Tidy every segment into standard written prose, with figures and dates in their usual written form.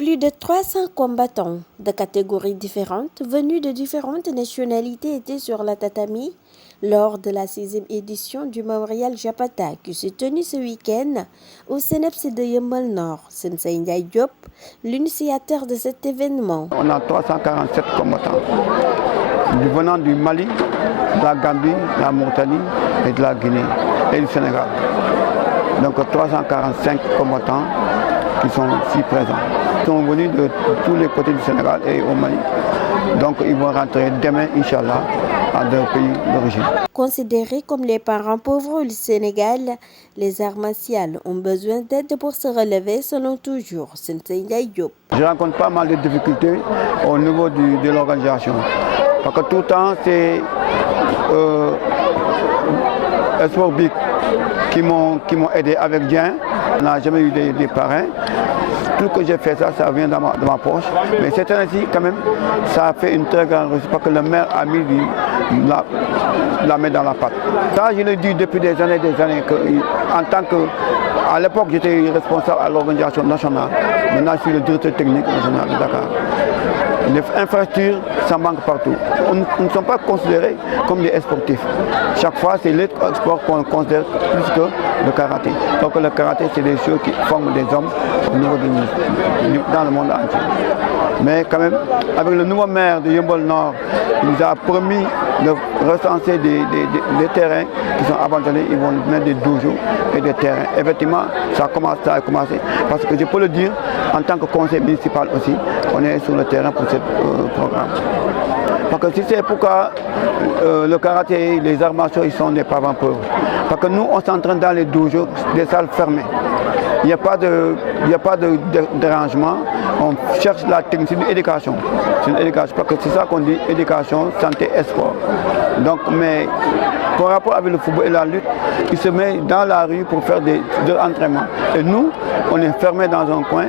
Plus de 300 combattants de catégories différentes, venus de différentes nationalités, étaient sur la tatami lors de la 6e édition du Memorial Japata qui s'est tenue ce week-end au CNEPS de Yeumbeul Nord. Sensei Ndiaye Diop, l'initiateur de cet événement. On a 347 combattants venant du Mali, de la Gambie, de la Mauritanie et de la Guinée et du Sénégal. Donc 345 combattants qui sont ici présents. Ils sont venus de tous les côtés du Sénégal et au Mali. Donc ils vont rentrer demain, Inch'Allah, à leur pays d'origine. Considérés comme les parents pauvres du Sénégal, les arts martiaux ont besoin d'aide pour se relever, selon toujours Sensei Ndiaye Diop. Je rencontre pas mal de difficultés au niveau de l'organisation. Parce que tout le temps, c'est Espoir Big qui m'ont aidé avec Dien. On n'a jamais eu des parrains. Tout ce que j'ai fait, ça vient de ma poche. Mais cette année-ci, quand même, ça a fait une très grande réussite parce que le maire a mis la main dans la pâte. Ça, je le dis depuis des années, que, en tant que... À l'époque, j'étais responsable à l'organisation nationale. Maintenant, je suis le directeur technique national de Dakar. Les infrastructures, ça manque partout. Nous ne sommes pas considérés comme des sportifs. Chaque fois, c'est l'autre sport qu'on considère plus que le karaté. Donc le karaté, c'est des choses qui forment des hommes au niveau dans le monde entier. Mais quand même, avec le nouveau maire de Yeumbeul Nord, il nous a promis de recenser des terrains qui sont abandonnés. Ils vont mettre des dojos et des terrains. Effectivement, ça a commencé. Parce que je peux le dire, en tant que conseil municipal aussi, on est sur le terrain pour ce programme. Parce que si c'est pourquoi le karaté, les arts martiaux, ils sont des parents pauvres. Parce que nous, on s'entraîne dans les dojos, des salles fermées. Il n'y a pas de dérangement. On cherche la technique, c'est une éducation. C'est une éducation, parce que c'est ça qu'on dit, éducation, santé et sport. Donc, mais par rapport avec le football et la lutte, ils se mettent dans la rue pour faire des entraînements. Et nous, on est fermés dans un coin.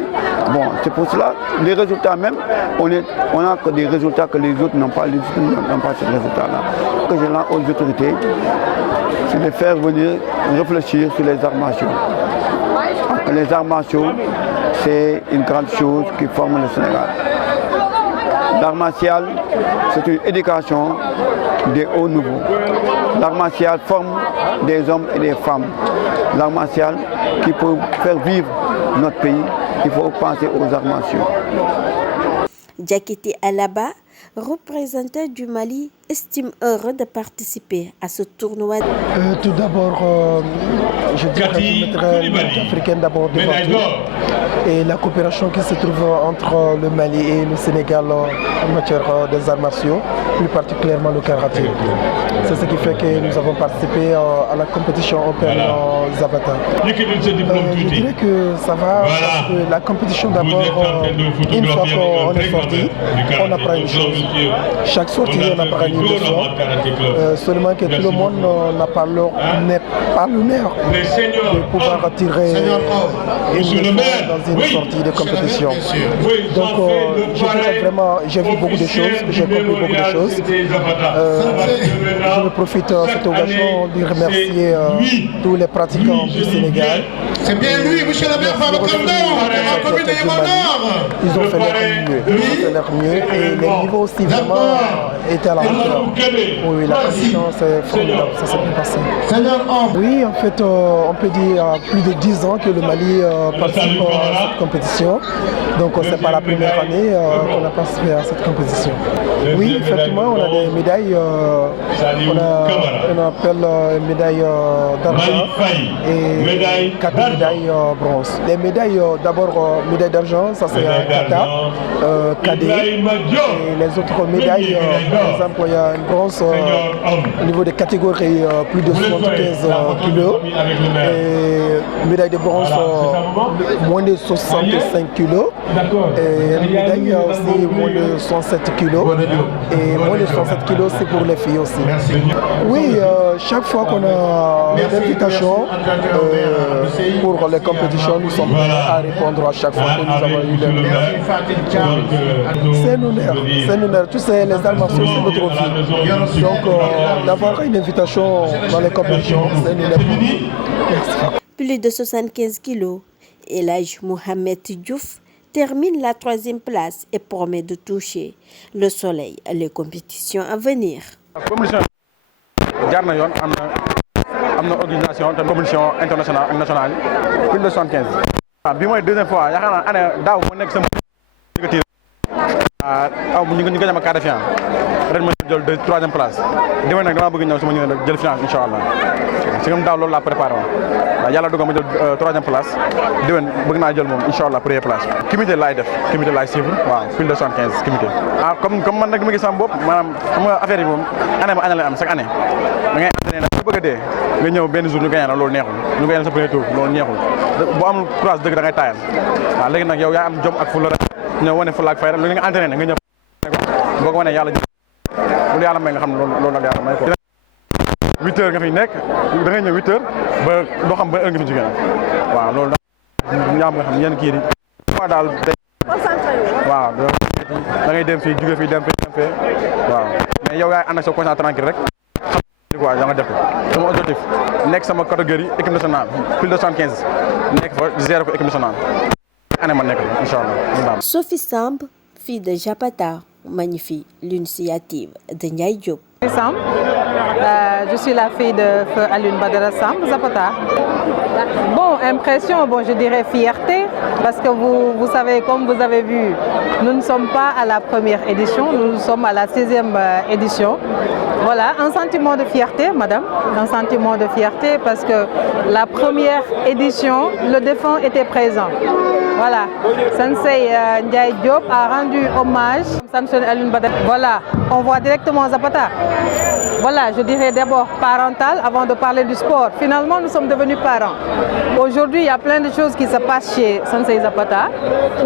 Bon, c'est pour cela, les résultats même, on a que des résultats que les autres n'ont pas, ces résultats-là. Ce que je lance aux autorités, c'est de faire venir réfléchir sur les arts martiaux. Les arts martiaux, c'est une grande chose qui forme le Sénégal. L'art martial, c'est une éducation de haut niveau. L'art martial forme des hommes et des femmes. L'art martial qui peut faire vivre notre pays, il faut penser aux arts martiaux. Diakité Alaba, représentant du Mali, estime heureux de participer à ce tournoi. Tout d'abord, je dirais que je mettrai l'Union africaine d'abord devant tout. Et la coopération qui se trouve entre le Mali et le Sénégal en matière des arts martiaux, plus particulièrement le karaté. C'est ce qui fait que nous avons participé à la compétition européenne Zapata. Je dirais que ça va parce que la compétition d'abord, une fois qu'on est sorti, on apprend une chose. Chaque sortie, on apprend une leçon. Seulement que tout le monde n'a pas l'honneur de pouvoir tirer une leçon dans une sortie de compétition. Donc, je dirais vraiment, j'ai vu beaucoup de choses, j'ai compris beaucoup de choses. Je me profite de cette occasion de remercier tous les pratiquants du Sénégal. C'est bien lui, monsieur le maire Ils ont fait leur mieux et les niveaux aussi vraiment étaient à la hauteur. Oui, la condition c'est formidable, ça s'est bien passé. Oui, en fait, on peut dire plus de 10 ans que le Mali participe à cette compétition. Donc ce n'est pas la première année qu'on a participé à cette compétition. Oui, effectivement, on a des médailles, on appelle médailles d'argent et 4 médailles bronze. Les médailles, d'abord médaille d'argent, ça c'est un kata, cadet. Et les autres médailles, par exemple, il y a une bronze au niveau des catégories plus de 75 kilos. Et médaille de bronze moins de 65 kilos. Et une médaille aussi moins de 107 kilos. Et moins de 107 kilos, c'est pour les filles aussi. Oui, chaque fois qu'on a une invitation pour les compétitions, nous sommes prêts à répondre à chaque fois que nous avons eu C'est un honneur. Tous les arts martiaux, c'est notre vie. Donc, d'avoir une invitation dans les compétitions, c'est un honneur pour nous. Merci. Plus de 75 kilos. Elhadji Mohamed Diouf, termine la 3e place et promet de toucher le soleil les compétitions à venir. Une organisation de compétition internationale et nationale plus de 75. Bi mooy deuxième fois yaakaar naa année daaw mu nekk sama ñu ngi jëm quart de finale ren ma jël 3e place déwén nag dama bëgg ñëw sama ñëw jël finale incha allah si ngam daaw loolu laa préparé woon waaw yàlla dogal ma jël 3e place déwén bëgg naa jël moom incha allah première place comité laay def comité laay suivre waaw plus de 75 comité comme man nag mi ngi sama bopp maanaam xam nga affaire yi moom année ba année lay am chaque année da ngay entraîné nag bëgg a dee nga ñëw benn jour ñu gagné la loolu neexul ñu gagné sa premier tour loolu neexul bu amul courage dëgg da ngay taayal waaw léegi nag yow yaa am jom ak fulla rek ñëw wane fulla ak fayda lu nga entraîné nga ñëw boo ko wane yàlla lu yàlla may nga xam ne loolu nag yàlla may ko 8 heures nga fi nekk da ngay ñëw 8 heures ba doo xam ba heure nga fi jógee nag waaw loolu ñaam nga xam yenn kii yi daal waaw da ngay dem fii jóge fii dem fee waaw mais yow yaay ànd ak sa conscience tranquille rek waaw da nga def ko sama objectif nekk sama catégorie équipe nationale plus de 75 nekk fa gérer ko équipe nationale année ma nekk incha allah. Sophie Samb, fille de Japata, magnifie l'initiative de Ndiaye Diop. Sophie Samb, je suis la fille de Feu Alioune Badara Samb Zapata. Bon, impression, je dirais fierté, parce que vous savez, comme vous avez vu, nous ne sommes pas à la première édition, nous sommes à la 6e édition. Voilà, un sentiment de fierté, madame, un sentiment de fierté, parce que la première édition, le défunt était présent. Voilà, Sensei Ndiaye Diop a rendu hommage à Sensei Alioune Badara. Voilà, on voit directement Zapata. Voilà, je dirais d'abord parental avant de parler du sport. Finalement, nous sommes devenus parents. Aujourd'hui, il y a plein de choses qui se passent chez Sensei Zapata,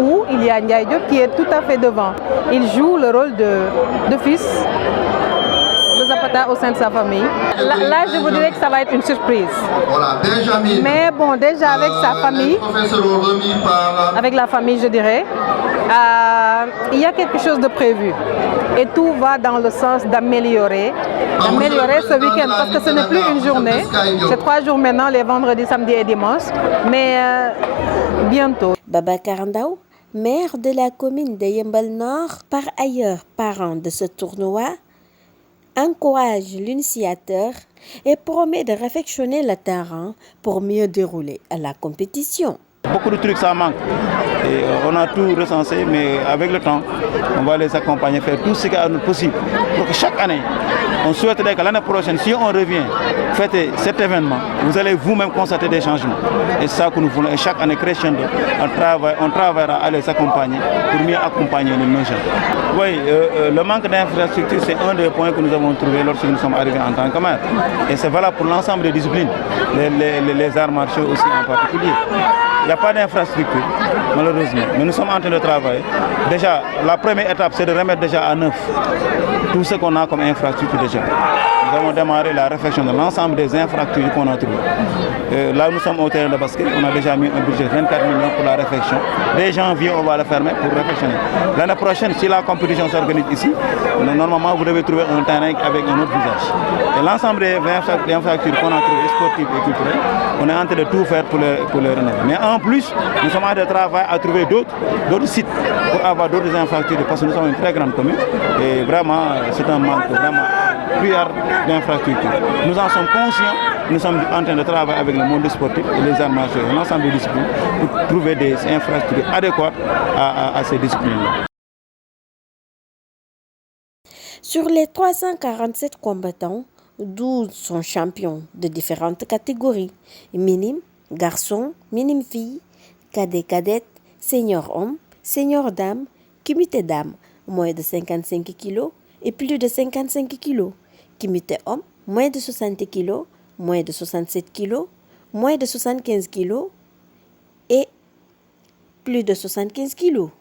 où il y a Ndiaye Diop qui est tout à fait devant. Il joue le rôle de fils de Zapata au sein de sa famille. Là, je vous dirais que ça va être une surprise. Voilà, Benjamin. Mais bon, déjà avec sa famille, avec la famille, je dirais, il y a quelque chose de prévu. Et tout va dans le sens d'améliorer ce week-end. Parce que ce n'est plus une journée, c'est 3 jours maintenant, les vendredis, samedis et dimanches. Mais bientôt. Babacar Ndao, maire de la commune de Yeumbeul Nord, par ailleurs parent de ce tournoi, encourage l'initiateur et promet de réfectionner le terrain pour mieux dérouler la compétition. Beaucoup de trucs ça manque et on a tout recensé, mais avec le temps on va les accompagner, faire tout ce qui est possible pour que chaque année, on souhaiterait que l'année prochaine, si on revient fêter cet événement, vous allez vous-même constater des changements. Et c'est ça que nous voulons. Et chaque année crescendo, on travaillera à les accompagner pour mieux accompagner nos jeunes. Oui, le manque d'infrastructures, c'est un des points que nous avons trouvé lorsque nous sommes arrivés en tant que maire. Et c'est valable pour l'ensemble des disciplines, les arts martiaux aussi en particulier. Il n'y a pas d'infrastructure, malheureusement. Mais nous sommes en train de travailler. Déjà, la première étape, c'est de remettre déjà à neuf tout ce qu'on a comme infrastructure déjà. Nous avons démarré la réflexion de l'ensemble des infrastructures qu'on a trouvées. Là, nous sommes au terrain de basket. On a déjà mis un budget de 24 millions pour la réflexion. Dès janvier, on va le fermer pour réfectionner. L'année prochaine, si la compétition s'organise ici, normalement, vous devez trouver un terrain avec un autre visage. Et l'ensemble des infrastructures qu'on a trouvées, sportives et culturelles, on est en train de tout faire pour les rénover. Mais en plus, nous sommes en train de travailler à trouver d'autres sites pour avoir d'autres infrastructures parce que nous sommes une très grande commune et vraiment, c'est un manque vraiment criard d'infrastructures. Nous en sommes conscients, nous sommes en train de travailler avec le monde sportif et les arts martiaux et l'ensemble des disciplines pour trouver des infrastructures adéquates à ces disciplines-là. Sur les 347 combattants, 12 sont champions de différentes catégories, minime, garçon, minime fille, cadet cadette, senior homme, senior dame, comité dame, moins de 55 kg et plus de 55 kg, comité homme, moins de 60 kg, moins de 67 kg, moins de 75 kg et plus de 75 kg.